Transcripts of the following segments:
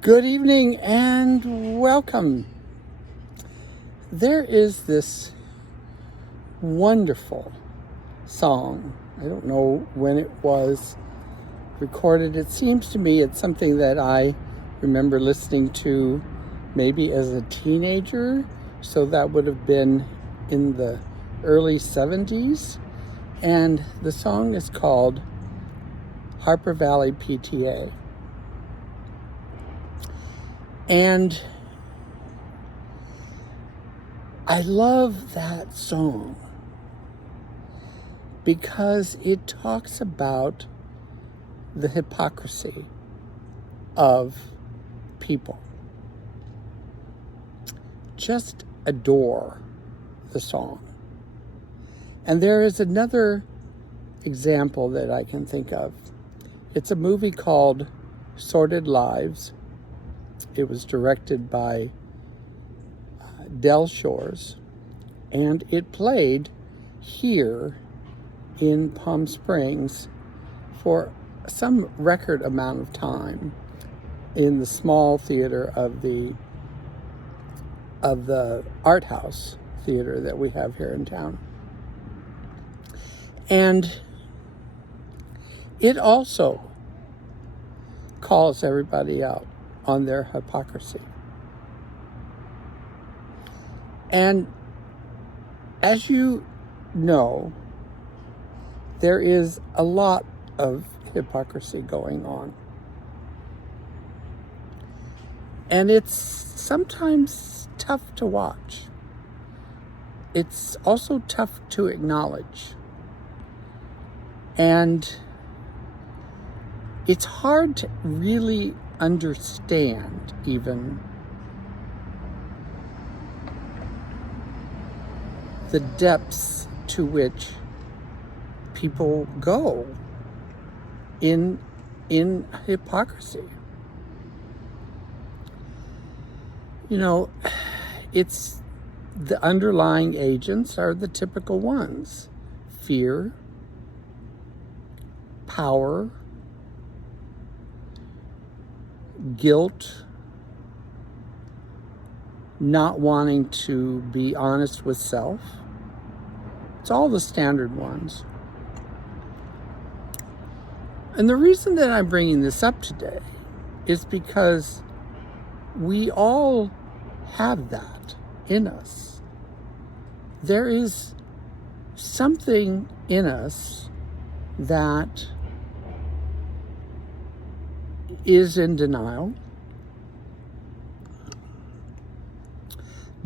Good evening and welcome. There is this wonderful song. I don't know when it was recorded. It seems to me it's something that I remember listening to maybe as a teenager. So that would have been in the early 70s. And the song is called Harper Valley PTA. And I love that song because it talks about the hypocrisy of people. Just adore the song. And there is another example that I can think of. It's a movie called Sordid Lives. It was directed by Del Shores, and it played here in Palm Springs for some record amount of time in the small theater of the art house theater that we have here in town. And it also calls everybody out on their hypocrisy. And as you know, there is a lot of hypocrisy going on. And it's sometimes tough to watch. It's also tough to acknowledge. And it's hard to really understand even the depths to which people go in hypocrisy. You know, it's the underlying agents are the typical ones: fear, power, guilt, not wanting to be honest with self. It's all the standard ones. And the reason that I'm bringing this up today is because we all have that in us. There is something in us that is in denial,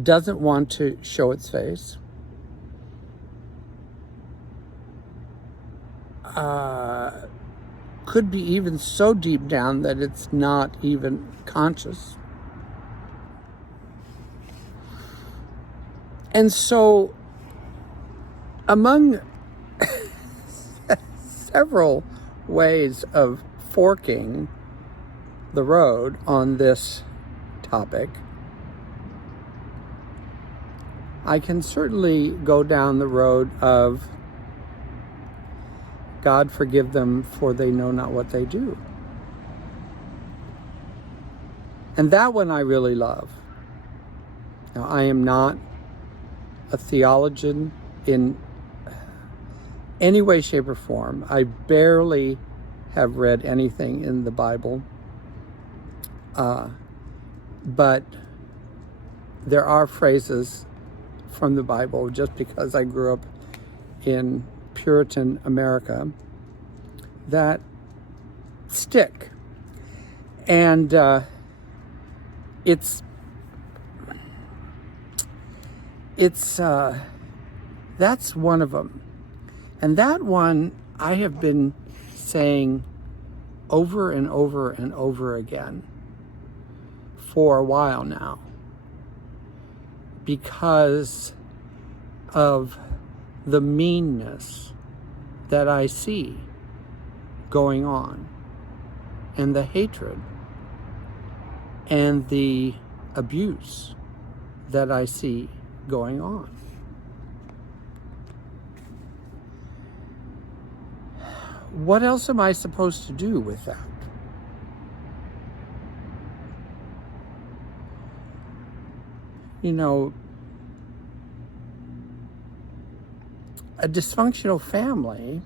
doesn't want to show its face, could be even so deep down that it's not even conscious. And so, among several ways of forking the road on this topic, I can certainly go down the road of God forgive them, for they know not what they do. And that one I really love. Now, I am not a theologian in any way, shape, or form. I barely have read anything in the Bible. But there are phrases from the Bible, just because I grew up in Puritan America, that stick. And that's one of them. And that one I have been saying over and over and over again for a while now, because of the meanness that I see going on, and the hatred and the abuse that I see going on. What else am I supposed to do with that? You know, a dysfunctional family,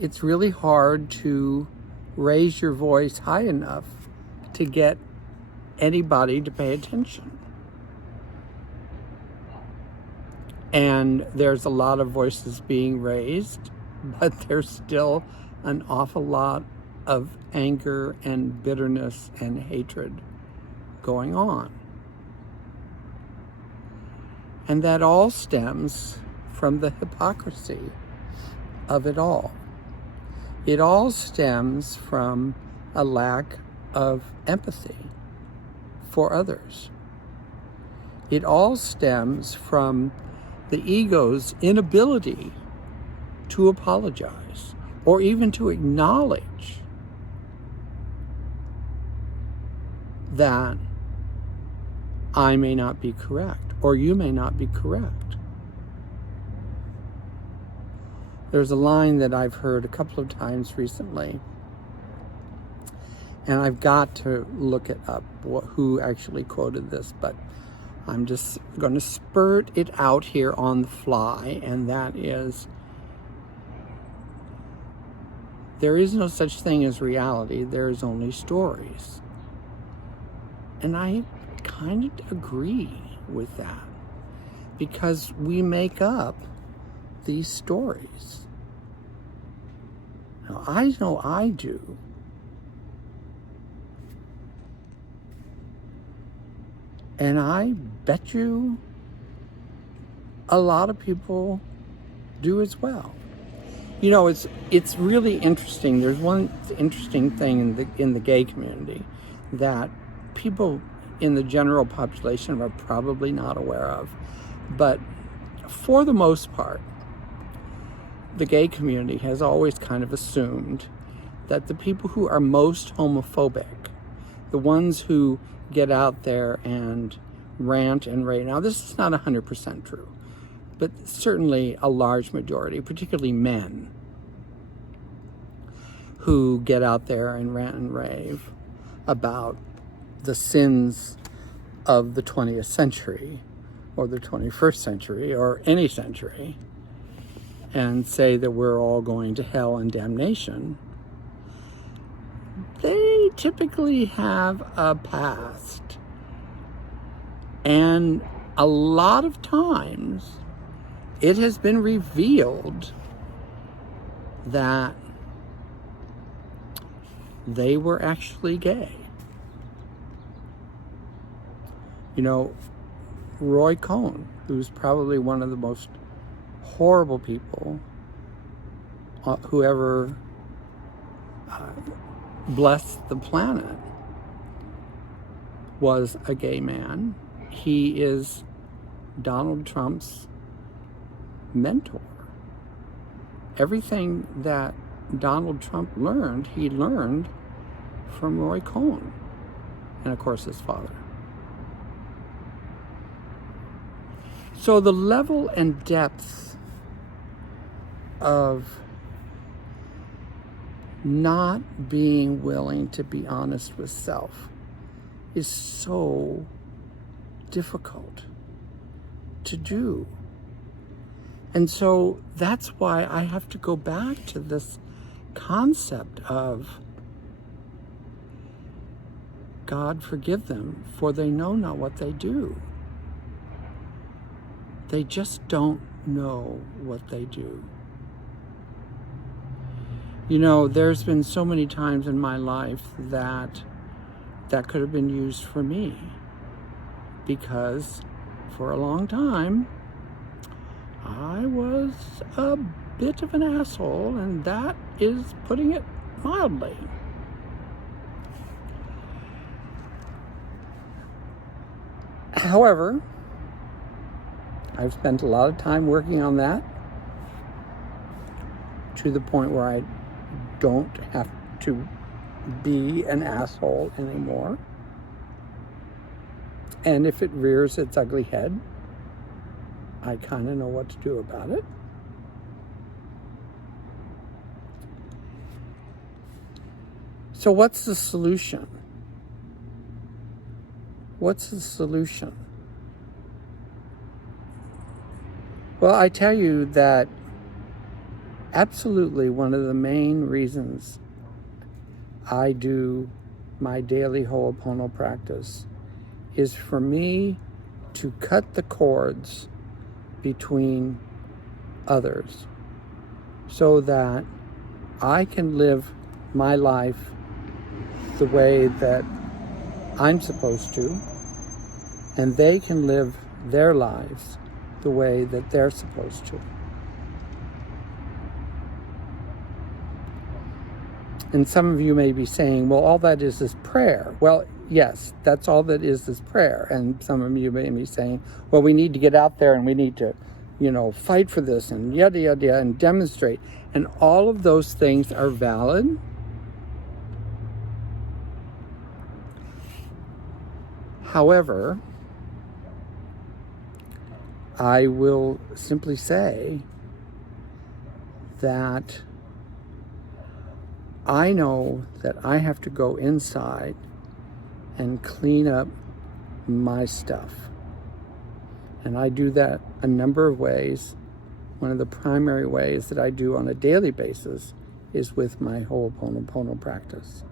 it's really hard to raise your voice high enough to get anybody to pay attention. And there's a lot of voices being raised, but there's still an awful lot of anger and bitterness and hatred going on. And that all stems from the hypocrisy of it all. It all stems from a lack of empathy for others. It all stems from the ego's inability to apologize or even to acknowledge that I may not be correct or you may not be correct. There's a line that I've heard a couple of times recently, and I've got to look it up, who actually quoted this, but I'm just going to spurt it out here on the fly, and that is, there is no such thing as reality, there is only stories. And I kind of agree with that, because we make up these stories. Now, I know I do. And I bet you a lot of people do as well. You know, it's really interesting. There's one interesting thing in the gay community that people in the general population are probably not aware of. But for the most part, the gay community has always kind of assumed that the people who are most homophobic, the ones who get out there and rant and rave. Now, this is not 100% true, but certainly a large majority, particularly men, who get out there and rant and rave about the sins of the 20th century or the 21st century or any century, and say that we're all going to hell and damnation. They typically have a past. And a lot of times it has been revealed that they were actually gay. You know, Roy Cohn, who's probably one of the most horrible people who ever blessed the planet, was a gay man. He is Donald Trump's mentor. Everything that Donald Trump learned, he learned from Roy Cohn, and of course his father. So the level and depth of not being willing to be honest with self is so difficult to do. And so that's why I have to go back to this concept of God forgive them, for they know not what they do. They just don't know what they do. You know, there's been so many times in my life that could have been used for me, because for a long time I was a bit of an asshole, and that is putting it mildly. However, I've spent a lot of time working on that to the point where I don't have to be an asshole anymore. And if it rears its ugly head, I kind of know what to do about it. So what's the solution? what's the solution? Well, I tell you that absolutely one of the main reasons I do my daily Ho'opono practice is for me to cut the cords between others so that I can live my life the way that I'm supposed to, and they can live their lives the way that they're supposed to. And some of you may be saying, well, all that is prayer. Well, yes, that's all that is prayer. And some of you may be saying, well, we need to get out there and we need to, fight for this and yada, yada, yada, and demonstrate. And all of those things are valid. However, I will simply say that I know that I have to go inside and clean up my stuff. And I do that a number of ways. One of the primary ways that I do on a daily basis is with my Ho'oponopono practice.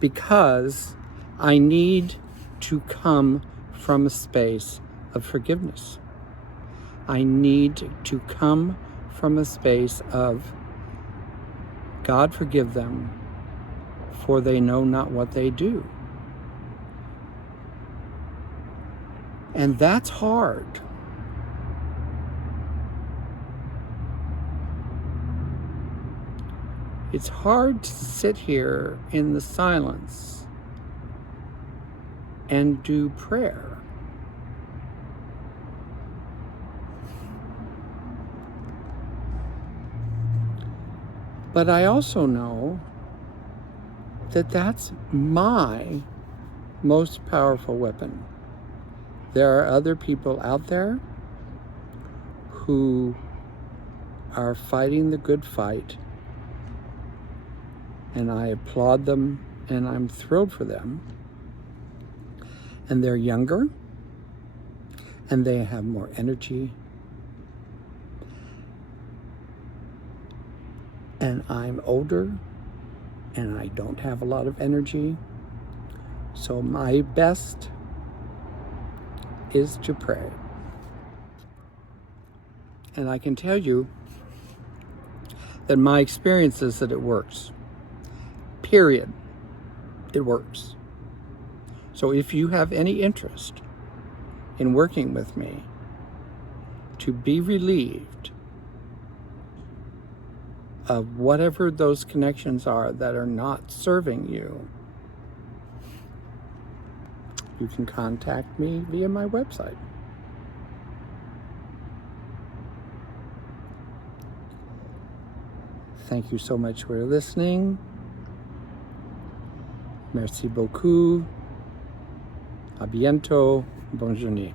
Because I need to come from a space of forgiveness. I need to come from a space of, God forgive them, for they know not what they do. And that's hard. It's hard to sit here in the silence and do prayer. But I also know that that's my most powerful weapon. There are other people out there who are fighting the good fight, and I applaud them and I'm thrilled for them. And they're younger and they have more energy. And I'm older and I don't have a lot of energy. So my best is to pray. And I can tell you that my experience is that it works. Period. It works. So if you have any interest in working with me to be relieved of whatever those connections are that are not serving you, you can contact me via my website. Thank you so much for listening. Merci beaucoup. À bientôt. Bonne journée.